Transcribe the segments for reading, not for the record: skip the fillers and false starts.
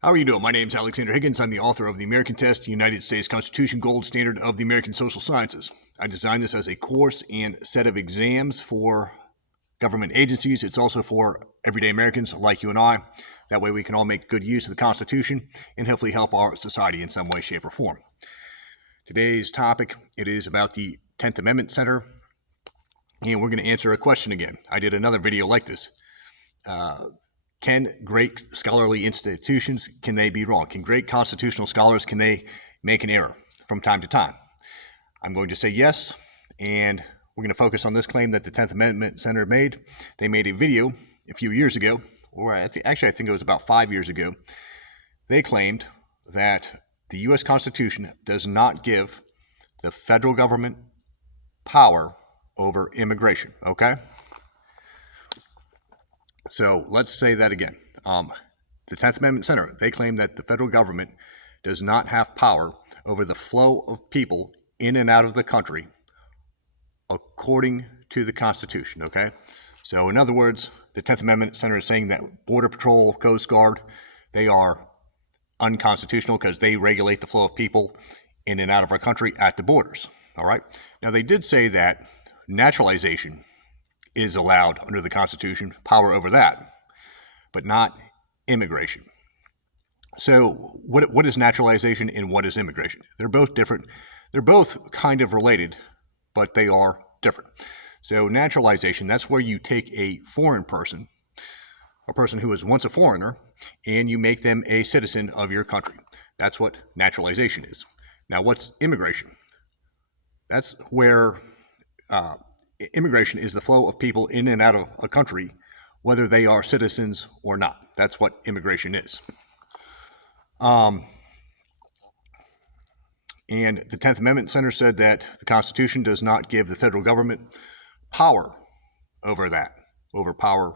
How are you doing? My name is Alexander Higgins. I'm the author of The American Test, the United States Constitution Gold Standard of the American Social Sciences. I designed this as a course and set of exams for government agencies. It's also for everyday Americans like you and I. That way we can all make good use of the Constitution and hopefully help our society in some way, shape, or form. Today's topic, it is about the 10th Amendment Center, and we're going to answer a question again. I did another video like this. Can great scholarly institutions, can they be wrong? Can great constitutional scholars, can they make an error from time to time? I'm going to say yes, and we're going to focus on this claim that the 10th Amendment Center made. They made a video a few years ago, or I think it was about 5 years ago. They claimed that the U.S. Constitution does not give the federal government power over immigration, okay? So let's say that again. The 10th Amendment Center, they claim that the federal government does not have power over the flow of people in and out of the country according to the Constitution, okay? So in other words, the 10th Amendment Center is saying that Border Patrol, Coast Guard, they are unconstitutional because they regulate the flow of people in and out of our country at the borders, all right? Now they did say that naturalization is allowed under the Constitution, power over that, but not immigration. So what is naturalization and what is immigration? They're both different. They're both kind of related, but they are different. So naturalization, that's where you take a foreign person, a person who was once a foreigner, and you make them a citizen of your country. That's what naturalization is. Now, what's immigration? That's where immigration is the flow of people in and out of a country, whether they are citizens or not. That's what immigration is. And the 10th Amendment Center said that the Constitution does not give the federal government power over that, over power.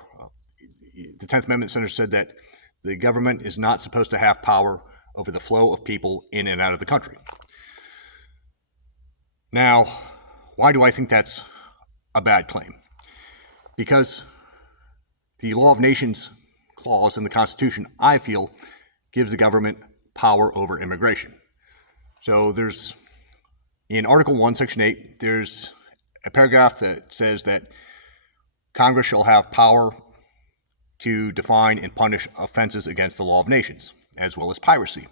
The 10th Amendment Center said that the government is not supposed to have power over the flow of people in and out of the country. Now, why do I think that's a bad claim? Because the Law of Nations clause in the Constitution, I feel, gives the government power over immigration. So there's, in Article 1, Section 8, there's a paragraph that says that Congress shall have power to define and punish offenses against the law of nations, as well as piracy.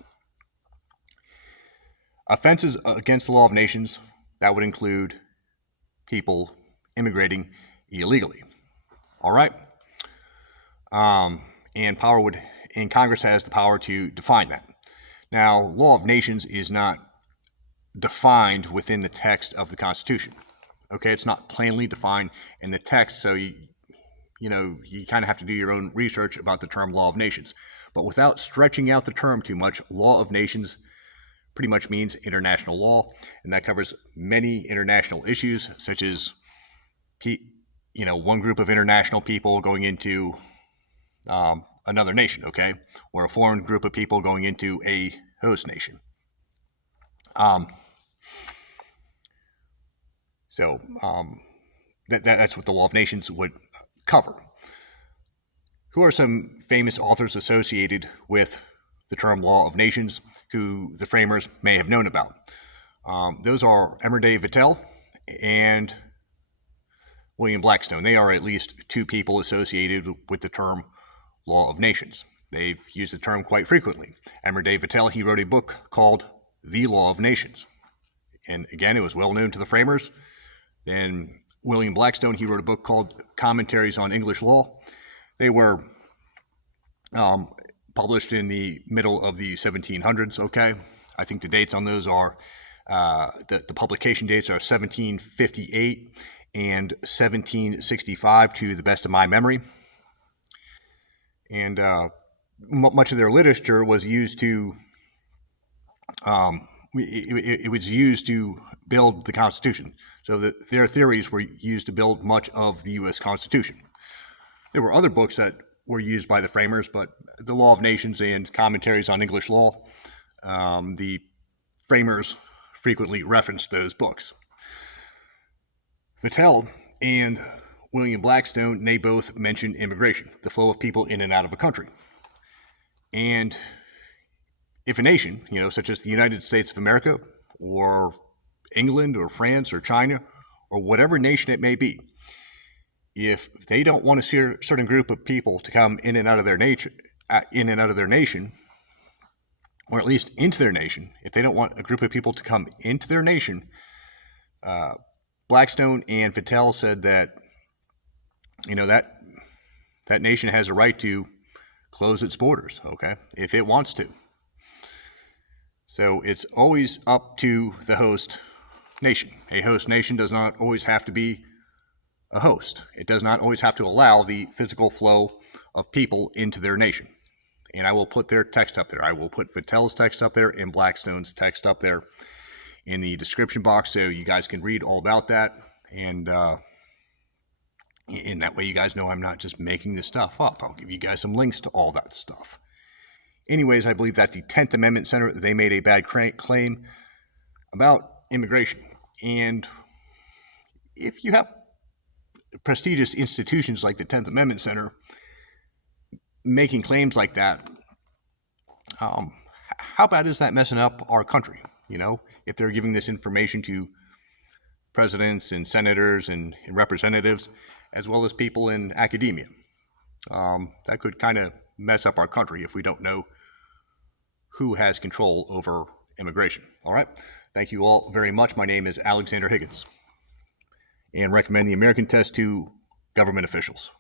Offenses against the law of nations, that would include people immigrating illegally. All right? And Congress has the power to define that. Now, law of nations is not defined within the text of the Constitution. Okay, it's not plainly defined in the text, so you kind of have to do your own research about the term law of nations. But without stretching out the term too much, law of nations pretty much means international law, and that covers many international issues, such as one group of international people going into another nation, okay, or a foreign group of people going into a host nation. That's what the law of nations would cover. Who are some famous authors associated with the term law of nations who the framers may have known about? Those are Emmerich Vattel and William Blackstone. They are at least two people associated with the term law of nations. They've used the term quite frequently. Emmerich Vattel, he wrote a book called The Law of Nations. And again, it was well known to the framers. Then William Blackstone, he wrote a book called Commentaries on English Law. They were published in the middle of the 1700s, okay? I think the dates on those are, the publication dates are 1758 and 1765 to the best of my memory. And much of their literature was used to, it was used to build the Constitution. So their theories were used to build much of the U.S. Constitution. There were other books that were used by the framers, but the Law of Nations and Commentaries on English Law, the framers frequently referenced those books. Vattel and William Blackstone, they both mention immigration, the flow of people in and out of a country. And if a nation, such as the United States of America or England or France or China or whatever nation it may be, if they don't want a certain group of people to come in and out of their nation, or at least into their nation, if they don't want a group of people to come into their nation, Blackstone and Vattel said that, that nation has a right to close its borders, okay, if it wants to. So it's always up to the host nation. A host nation does not always have to be a host. It does not always have to allow the physical flow of people into their nation. And I will put their text up there. I will put Vattel's text up there and Blackstone's text up there in the description box so you guys can read all about that. And in that way, you guys know I'm not just making this stuff up. I'll give you guys some links to all that stuff. Anyways, I believe that the 10th Amendment Center, they made a bad claim about immigration. And if you have prestigious institutions like the 10th Amendment Center making claims like that, how bad is that messing up our country? If they're giving this information to presidents and senators and representatives, as well as people in academia, that could kind of mess up our country if we don't know who has control over immigration. All right. Thank you all very much. My name is Alexander Higgins, and recommend the American test to government officials.